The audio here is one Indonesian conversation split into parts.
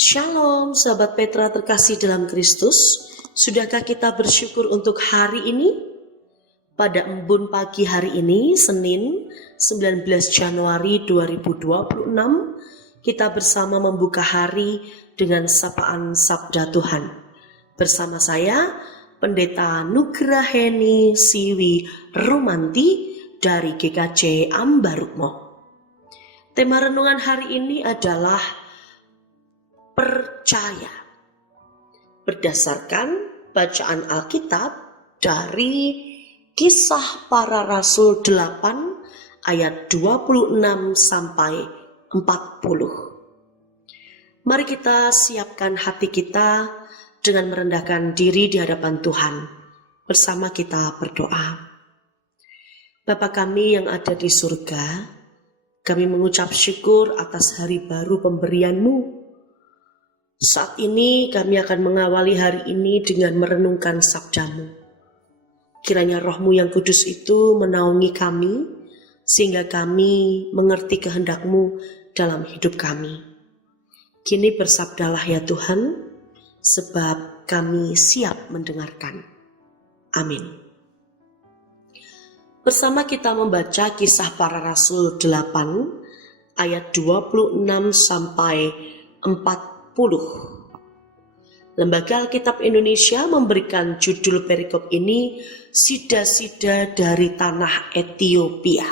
Shalom, sahabat Petra terkasih dalam Kristus. Sudahkah kita bersyukur untuk hari ini? Pada embun pagi hari ini, Senin 19 Januari 2026, kita bersama membuka hari dengan sapaan Sabda Tuhan. Bersama saya, Pendeta Nugraheni Siwi Romanti dari GKJ Ambarukmo. Tema renungan hari ini adalah percaya. Berdasarkan bacaan Alkitab dari Kisah Para Rasul 8 ayat 26 sampai 40. Mari kita siapkan hati kita dengan merendahkan diri di hadapan Tuhan. Bersama kita berdoa. Bapa kami yang ada di surga, kami mengucap syukur atas hari baru pemberian-Mu. Saat ini kami akan mengawali hari ini dengan merenungkan sabda-Mu. Kiranya Roh-Mu yang kudus itu menaungi kami, sehingga kami mengerti kehendak-Mu dalam hidup kami. Kini bersabdalah ya Tuhan, sebab kami siap mendengarkan. Amin. Bersama kita membaca Kisah Para Rasul 8 ayat 26 sampai 40. Lembaga Alkitab Indonesia memberikan judul perikop ini Sida-sida dari Tanah Ethiopia.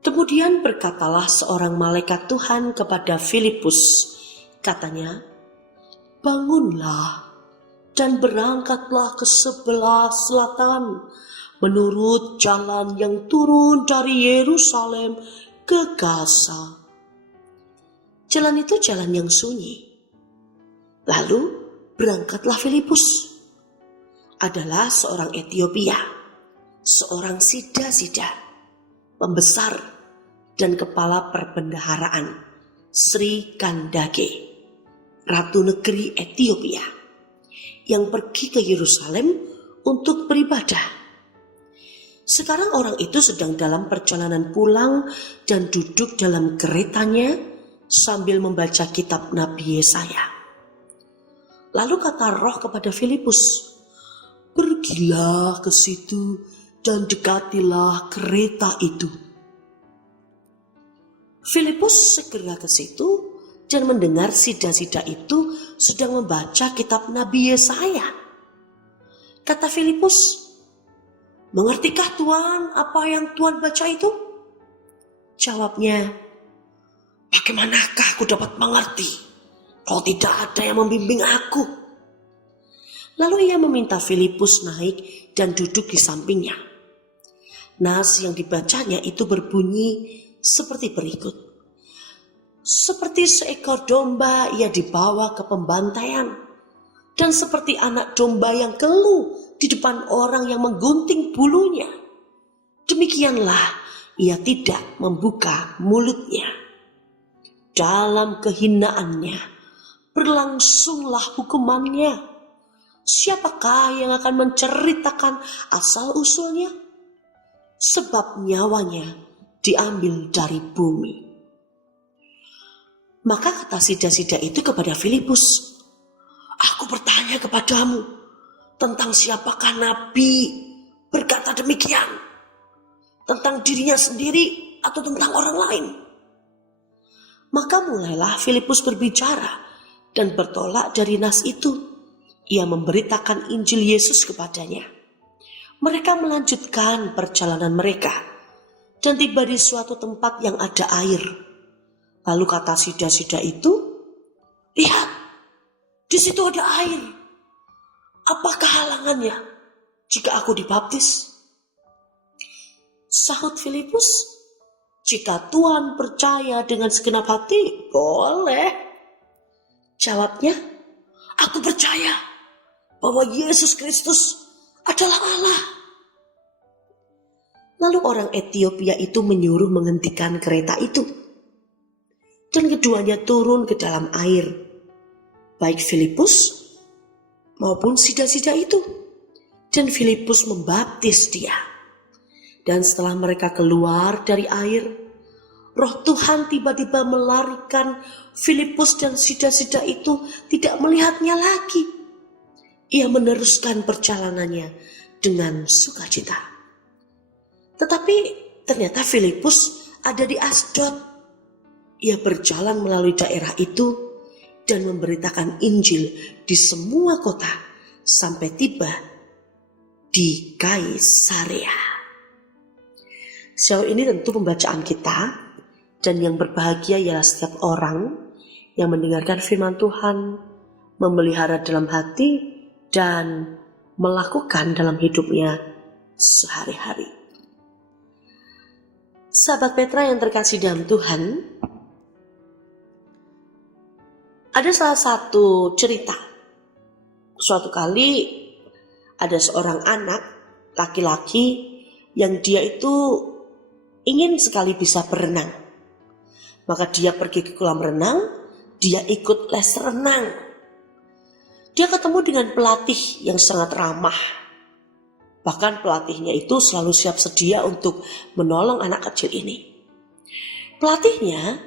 Kemudian berkatalah seorang malaikat Tuhan kepada Filipus, katanya, "Bangunlah dan berangkatlah ke sebelah selatan menurut jalan yang turun dari Yerusalem ke Gaza." Jalan itu jalan yang sunyi. Lalu berangkatlah Filipus. Adalah seorang Ethiopia, seorang sida-sida, pembesar dan kepala perbendaharaan Sri Kandake, ratu negeri Ethiopia, yang pergi ke Yerusalem untuk beribadah. Sekarang orang itu sedang dalam perjalanan pulang dan duduk dalam keretanya sambil membaca kitab Nabi Yesaya. Lalu kata Roh kepada Filipus, "Pergilah ke situ dan dekatilah kereta itu." Filipus segera ke situ dan mendengar sida-sida itu sedang membaca kitab Nabi Yesaya. Kata Filipus, "Mengertikah Tuhan apa yang Tuhan baca itu?" Jawabnya, "Bagaimanakah aku dapat mengerti kalau tidak ada yang membimbing aku?" Lalu ia meminta Filipus naik dan duduk di sampingnya. Nas yang dibacanya itu berbunyi seperti berikut. "Seperti seekor domba ia dibawa ke pembantaian, dan seperti anak domba yang keluh di depan orang yang menggunting bulunya, demikianlah ia tidak membuka mulutnya. Dalam kehinaannya berlangsunglah hukumannya. Siapakah yang akan menceritakan asal-usulnya? Sebab nyawanya diambil dari bumi." Maka kata sida-sida itu kepada Filipus, "Aku bertanya kepadamu, tentang siapakah Nabi berkata demikian? Tentang dirinya sendiri atau tentang orang lain?" Maka mulailah Filipus berbicara dan bertolak dari nas itu. Ia memberitakan Injil Yesus kepadanya. Mereka melanjutkan perjalanan mereka dan tiba di suatu tempat yang ada air. Lalu kata sida-sida itu, "Lihat, di situ ada air. Apakah halangannya jika aku dibaptis?" Sahut Filipus, "Jika Tuhan percaya dengan segenap hati, boleh." Jawabnya, "Aku percaya bahwa Yesus Kristus adalah Allah." Lalu orang Ethiopia itu menyuruh menghentikan kereta itu, dan keduanya turun ke dalam air, baik Filipus maupun sida-sida itu, dan Filipus membaptis dia. Dan setelah mereka keluar dari air, Roh Tuhan tiba-tiba melarikan Filipus dan sida-sida itu tidak melihatnya lagi. Ia meneruskan perjalanannya dengan sukacita. Tetapi ternyata Filipus ada di Asdod. Ia berjalan melalui daerah itu dan memberitakan Injil di semua kota sampai tiba di Kaisarea. Sejauh ini tentu pembacaan kita, dan yang berbahagia ialah setiap orang yang mendengarkan firman Tuhan, memelihara dalam hati, dan melakukan dalam hidupnya sehari-hari. Sahabat Petra yang terkasih dalam Tuhan, ada salah satu cerita. Suatu kali ada seorang anak laki-laki yang dia itu ingin sekali bisa berenang. Maka dia pergi ke kolam renang, dia ikut les renang. Dia ketemu dengan pelatih yang sangat ramah. Bahkan pelatihnya itu selalu siap sedia untuk menolong anak kecil ini. Pelatihnya,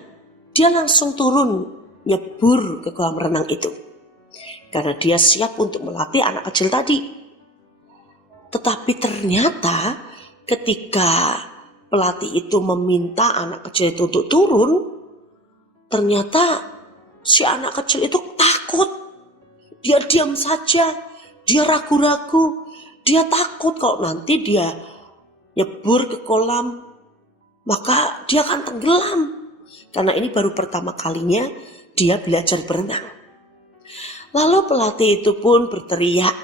dia langsung turun nyebur ke kolam renang itu. Karena dia siap untuk melatih anak kecil tadi. Tetapi ternyata ketika pelatih itu meminta anak kecil itu untuk turun, ternyata si anak kecil itu takut. Dia diam saja, dia ragu-ragu, dia takut kalau nanti dia nyebur ke kolam, maka dia akan tenggelam. Karena ini baru pertama kalinya dia belajar berenang. Lalu pelatih itu pun berteriak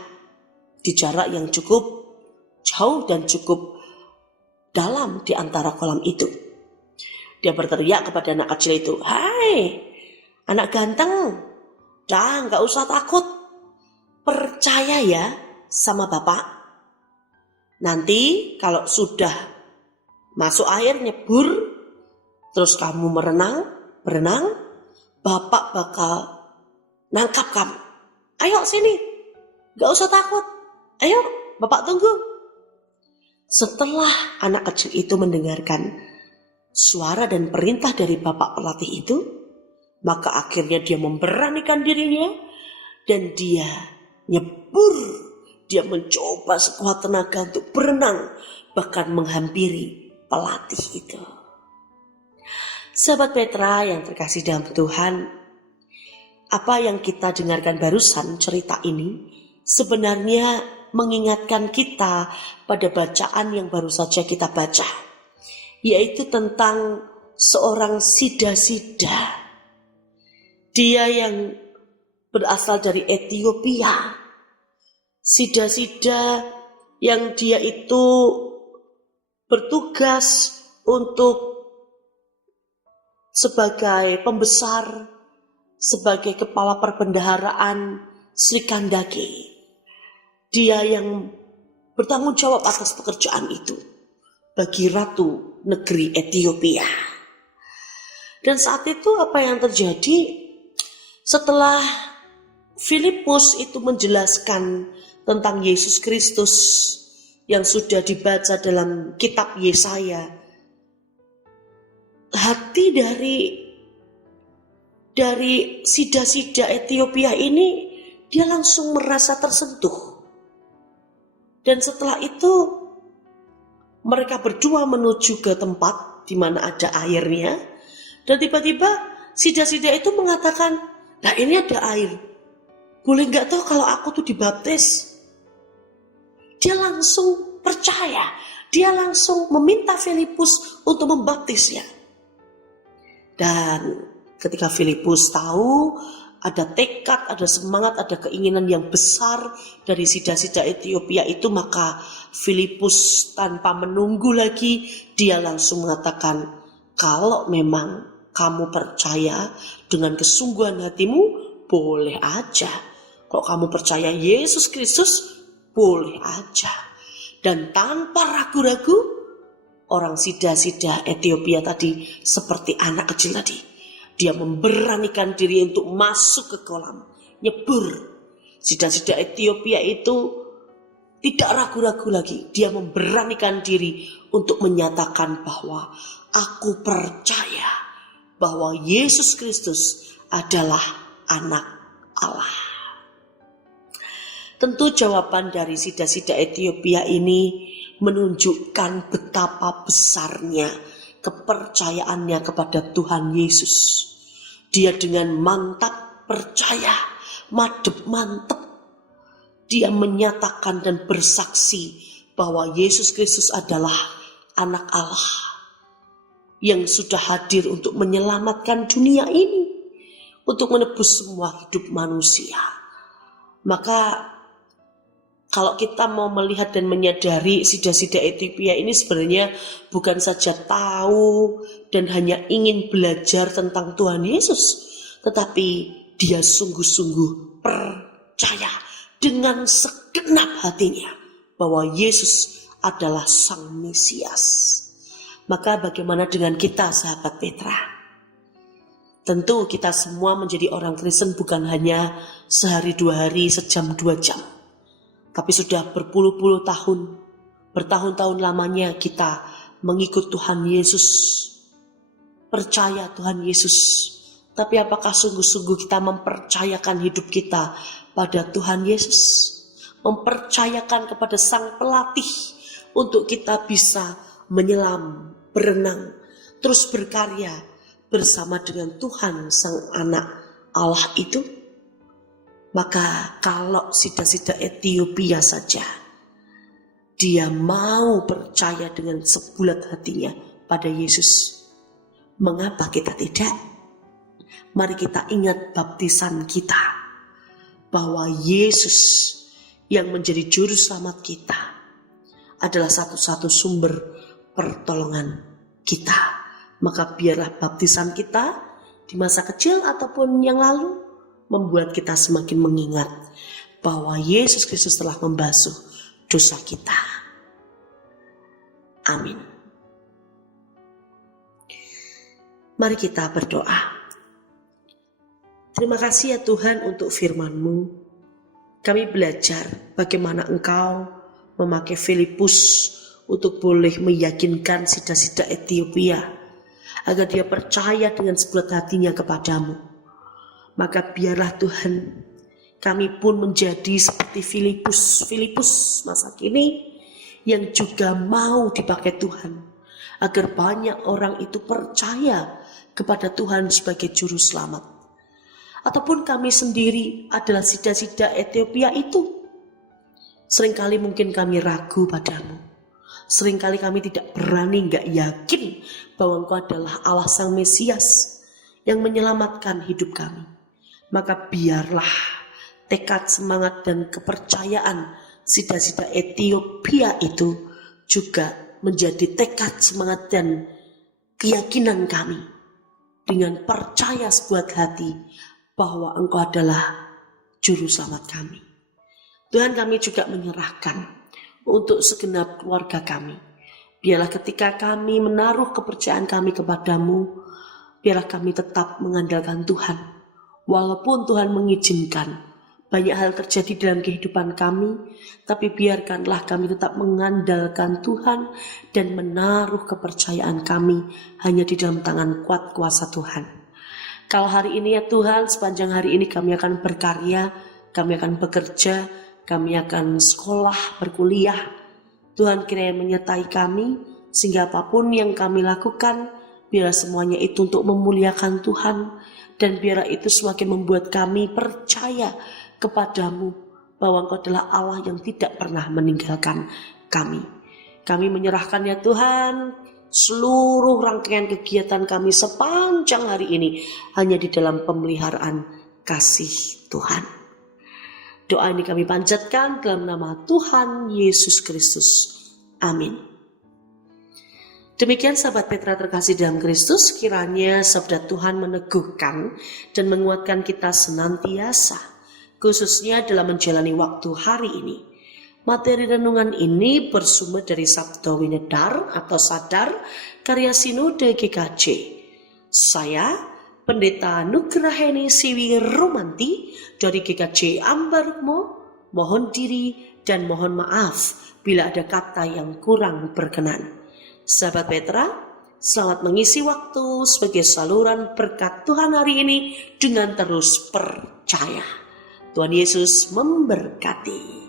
di jarak yang cukup jauh dan cukup dalam di antara kolam itu. Dia berteriak kepada anak kecil itu, "Hai, anak ganteng, gak usah takut. Percaya ya sama Bapak. Nanti kalau sudah masuk air nyebur, terus kamu berenang, Bapak bakal nangkap kamu. Ayo sini, gak usah takut. Ayo, Bapak tunggu." Setelah anak kecil itu mendengarkan suara dan perintah dari bapak pelatih itu, maka akhirnya dia memberanikan dirinya dan dia nyebur. Dia mencoba sekuat tenaga untuk berenang, bahkan menghampiri pelatih itu. Sahabat Petra yang terkasih dalam Tuhan, apa yang kita dengarkan barusan cerita ini sebenarnya mengingatkan kita pada bacaan yang baru saja kita baca, yaitu tentang seorang sida-sida. Dia yang berasal dari Ethiopia, sida-sida yang dia itu bertugas untuk sebagai pembesar, sebagai kepala perbendaharaan Sri Kandake. Dia yang bertanggung jawab atas pekerjaan itu bagi ratu negeri Ethiopia. Dan saat itu apa yang terjadi? Setelah Filipus itu menjelaskan tentang Yesus Kristus yang sudah dibaca dalam kitab Yesaya, hati dari sida-sida Ethiopia ini dia langsung merasa tersentuh. Dan setelah itu mereka berdua menuju ke tempat di mana ada airnya. Dan tiba-tiba sida-sida itu mengatakan, "Nah ini ada air. Boleh gak toh kalau aku tuh dibaptis?" Dia langsung percaya. Dia langsung meminta Filipus untuk membaptisnya. Dan ketika Filipus tahu ada tekad, ada semangat, ada keinginan yang besar dari sida-sida Ethiopia itu, maka Filipus tanpa menunggu lagi, dia langsung mengatakan, "Kalau memang kamu percaya dengan kesungguhan hatimu, boleh aja. Kalau kamu percaya Yesus Kristus, boleh aja." Dan tanpa ragu-ragu, orang sida-sida Ethiopia tadi seperti anak kecil tadi, dia memberanikan diri untuk masuk ke kolam, nyebur. Sida-sida Ethiopia itu tidak ragu-ragu lagi. Dia memberanikan diri untuk menyatakan bahwa aku percaya bahwa Yesus Kristus adalah anak Allah. Tentu jawaban dari sida-sida Ethiopia ini menunjukkan betapa besarnya kepercayaannya kepada Tuhan Yesus. Dia dengan mantap percaya, mantep, dia menyatakan dan bersaksi bahwa Yesus Kristus adalah anak Allah yang sudah hadir untuk menyelamatkan dunia ini, untuk menebus semua hidup manusia. Maka kalau kita mau melihat dan menyadari sida-sida Ethiopia ini sebenarnya bukan saja tahu dan hanya ingin belajar tentang Tuhan Yesus, tetapi dia sungguh-sungguh percaya dengan segenap hatinya bahwa Yesus adalah Sang Mesias. Maka bagaimana dengan kita, sahabat Petra? Tentu kita semua menjadi orang Kristen bukan hanya sehari 2 hari, sejam 2 jam. Tapi sudah berpuluh-puluh tahun, bertahun-tahun lamanya kita mengikut Tuhan Yesus. Percaya Tuhan Yesus. Tapi apakah sungguh-sungguh kita mempercayakan hidup kita pada Tuhan Yesus? Mempercayakan kepada Sang Pelatih untuk kita bisa menyelam, berenang, terus berkarya bersama dengan Tuhan Sang Anak Allah itu? Maka kalau sida-sida Ethiopia saja dia mau percaya dengan sebulat hatinya pada Yesus, mengapa kita tidak? Mari kita ingat baptisan kita, bahwa Yesus yang menjadi juru selamat kita adalah satu-satu sumber pertolongan kita. Maka biarlah baptisan kita di masa kecil ataupun yang lalu membuat kita semakin mengingat bahwa Yesus Kristus telah membasuh dosa kita. Amin. Mari kita berdoa. Terima kasih ya Tuhan untuk firman-Mu. Kami belajar bagaimana Engkau memakai Filipus untuk boleh meyakinkan sida-sida Ethiopia agar dia percaya dengan sebulat hatinya kepadamu. Maka biarlah Tuhan, kami pun menjadi seperti Filipus masa kini yang juga mau dipakai Tuhan, agar banyak orang itu percaya kepada Tuhan sebagai juru selamat. Ataupun kami sendiri adalah sida-sida Ethiopia itu. Seringkali mungkin kami ragu padamu. Seringkali kami tidak berani, gak yakin bahwa Engkau adalah Allah Sang Mesias yang menyelamatkan hidup kami. Maka biarlah tekad, semangat, dan kepercayaan sida-sida Ethiopia itu juga menjadi tekad, semangat, dan keyakinan kami dengan percaya sebuah hati bahwa Engkau adalah juru selamat kami. Tuhan, kami juga menyerahkan untuk segenap keluarga kami. Biarlah ketika kami menaruh kepercayaan kami kepadamu, biarlah kami tetap mengandalkan Tuhan. Walaupun Tuhan mengizinkan banyak hal terjadi dalam kehidupan kami, tapi biarkanlah kami tetap mengandalkan Tuhan dan menaruh kepercayaan kami hanya di dalam tangan kuat kuasa Tuhan. Kalau hari ini ya Tuhan, sepanjang hari ini kami akan berkarya, kami akan bekerja, kami akan sekolah, berkuliah. Tuhan kiranya menyertai kami, sehingga apapun yang kami lakukan, biarlah semuanya itu untuk memuliakan Tuhan. Dan biarlah itu semakin membuat kami percaya kepadamu bahwa Engkau adalah Allah yang tidak pernah meninggalkan kami. Kami menyerahkan ya Tuhan seluruh rangkaian kegiatan kami sepanjang hari ini hanya di dalam pemeliharaan kasih Tuhan. Doa ini kami panjatkan dalam nama Tuhan Yesus Kristus. Amin. Demikian sahabat Petra terkasih dalam Kristus, kiranya sabda Tuhan meneguhkan dan menguatkan kita senantiasa, khususnya dalam menjalani waktu hari ini. Materi renungan ini bersumber dari Sabda Winedar atau Sadar, karya Sinode GKJ. Saya, Pendeta Nugraheni Siwi Romanti dari GKJ Ambarukmo, mohon diri dan mohon maaf bila ada kata yang kurang berkenan. Sahabat Petra, selamat mengisi waktu sebagai saluran berkat Tuhan hari ini dengan terus percaya. Tuhan Yesus memberkati.